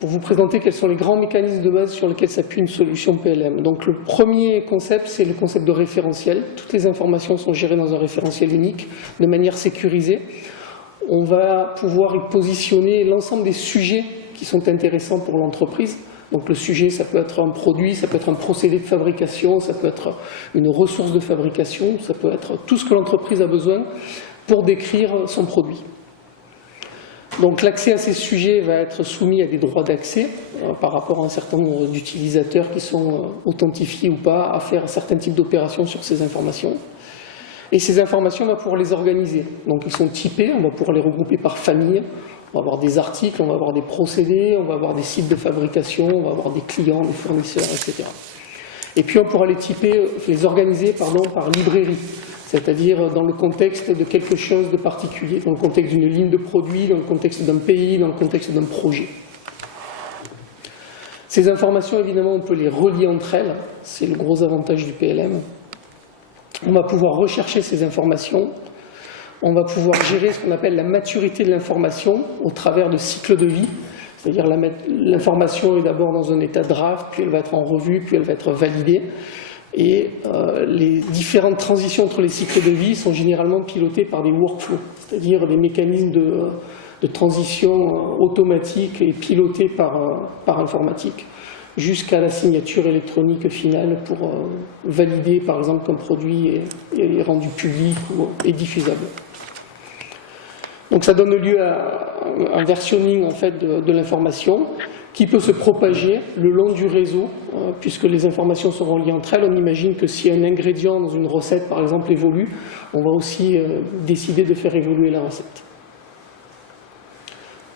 pour vous présenter quels sont les grands mécanismes de base sur lesquels s'appuie une solution PLM. Donc le premier concept, c'est le concept de référentiel. Toutes les informations sont gérées dans un référentiel unique, de manière sécurisée. On va pouvoir y positionner l'ensemble des sujets qui sont intéressants pour l'entreprise. Donc le sujet, ça peut être un produit, ça peut être un procédé de fabrication, ça peut être une ressource de fabrication, ça peut être tout ce que l'entreprise a besoin pour décrire son produit. Donc l'accès à ces sujets va être soumis à des droits d'accès par rapport à un certain nombre d'utilisateurs qui sont authentifiés ou pas à faire certains types d'opérations sur ces informations. Et ces informations, on va pouvoir les organiser. Donc ils sont typés, on va pouvoir les regrouper par famille. On va avoir des articles, on va avoir des procédés, on va avoir des sites de fabrication, on va avoir des clients, des fournisseurs, etc. Et puis on pourra les organiser par librairie. C'est-à-dire dans le contexte de quelque chose de particulier, dans le contexte d'une ligne de produit, dans le contexte d'un pays, dans le contexte d'un projet. Ces informations, évidemment, on peut les relier entre elles, c'est le gros avantage du PLM. On va pouvoir rechercher ces informations, on va pouvoir gérer ce qu'on appelle la maturité de l'information au travers de cycles de vie, c'est-à-dire l'information est d'abord dans un état draft, puis elle va être en revue, puis elle va être validée. Et les différentes transitions entre les cycles de vie sont généralement pilotées par des workflows, c'est-à-dire des mécanismes de transition automatiques et pilotés par informatique, jusqu'à la signature électronique finale pour valider par exemple qu'un produit est rendu public et diffusable. Donc ça donne lieu à un versionning en fait, de l'information qui peut se propager le long du réseau, puisque les informations seront liées entre elles. On imagine que si un ingrédient dans une recette, par exemple, évolue, on va aussi décider de faire évoluer la recette.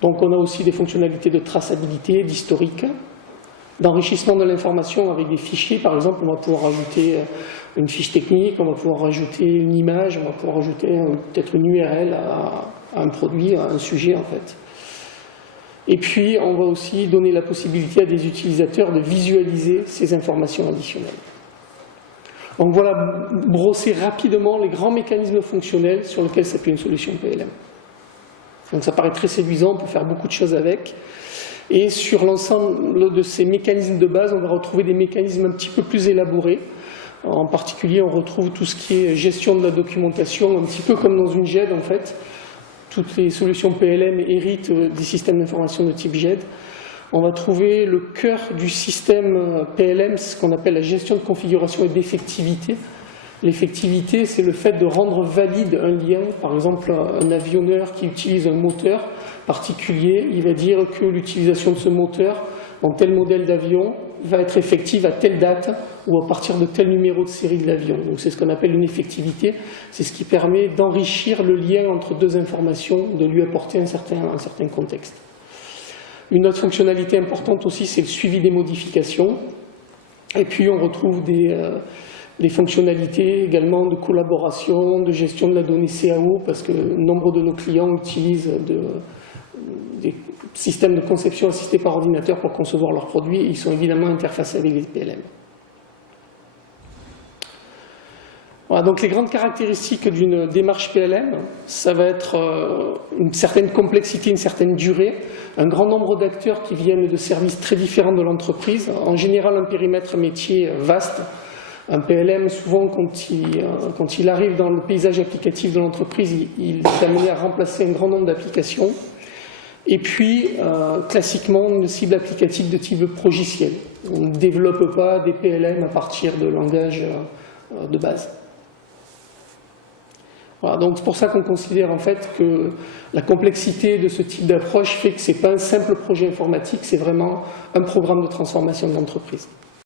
Donc on a aussi des fonctionnalités de traçabilité, d'historique, d'enrichissement de l'information avec des fichiers. Par exemple, on va pouvoir rajouter une fiche technique, on va pouvoir rajouter une image, on va pouvoir rajouter peut-être une URL à un produit, à un sujet en fait. Et puis, on va aussi donner la possibilité à des utilisateurs de visualiser ces informations additionnelles. Donc voilà, brosser rapidement les grands mécanismes fonctionnels sur lesquels s'appuie une solution PLM. Donc ça paraît très séduisant, on peut faire beaucoup de choses avec. Et sur l'ensemble de ces mécanismes de base, on va retrouver des mécanismes un petit peu plus élaborés. En particulier, on retrouve tout ce qui est gestion de la documentation, un petit peu comme dans une GED en fait. Toutes les solutions PLM héritent des systèmes d'information de type GED. On va trouver le cœur du système PLM, c'est ce qu'on appelle la gestion de configuration et d'effectivité. L'effectivité, c'est le fait de rendre valide un lien. Par exemple, un avionneur qui utilise un moteur particulier, il va dire que l'utilisation de ce moteur dans tel modèle d'avion va être effective à telle date ou à partir de tel numéro de série de l'avion. Donc c'est ce qu'on appelle une effectivité, c'est ce qui permet d'enrichir le lien entre deux informations, de lui apporter un certain contexte. Une autre fonctionnalité importante aussi, c'est le suivi des modifications. Et puis on retrouve des fonctionnalités également de collaboration, de gestion de la donnée CAO, parce que nombre de nos clients utilisent des systèmes de conception assistés par ordinateur pour concevoir leurs produits, et ils sont évidemment interfacés avec des PLM. Voilà, donc les grandes caractéristiques d'une démarche PLM, ça va être une certaine complexité, une certaine durée, un grand nombre d'acteurs qui viennent de services très différents de l'entreprise, en général un périmètre métier vaste. Un PLM, souvent, quand il arrive dans le paysage applicatif de l'entreprise, il est amené à remplacer un grand nombre d'applications. Et puis, classiquement, une cible applicative de type progiciel. On ne développe pas des PLM à partir de langages de base. Voilà, donc c'est pour ça qu'on considère en fait que la complexité de ce type d'approche fait que ce n'est pas un simple projet informatique, c'est vraiment un programme de transformation de l'entreprise.